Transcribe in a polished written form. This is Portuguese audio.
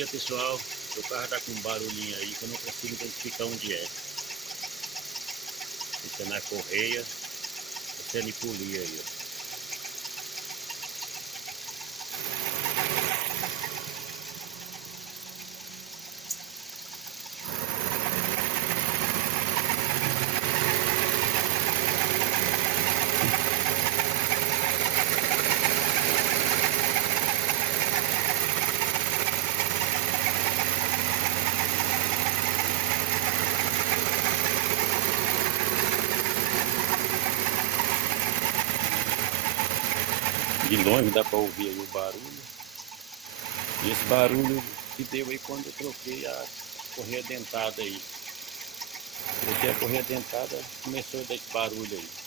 dia, pessoal. O carro tá com um barulhinho aí que eu não consigo identificar onde é. Isso é na correia, isso é de polia aí, ó. De longe dá para ouvir aí o barulho. E esse barulho que deu aí quando eu troquei a correia dentada aí. Troquei a correia dentada, começou a dar esse barulho aí.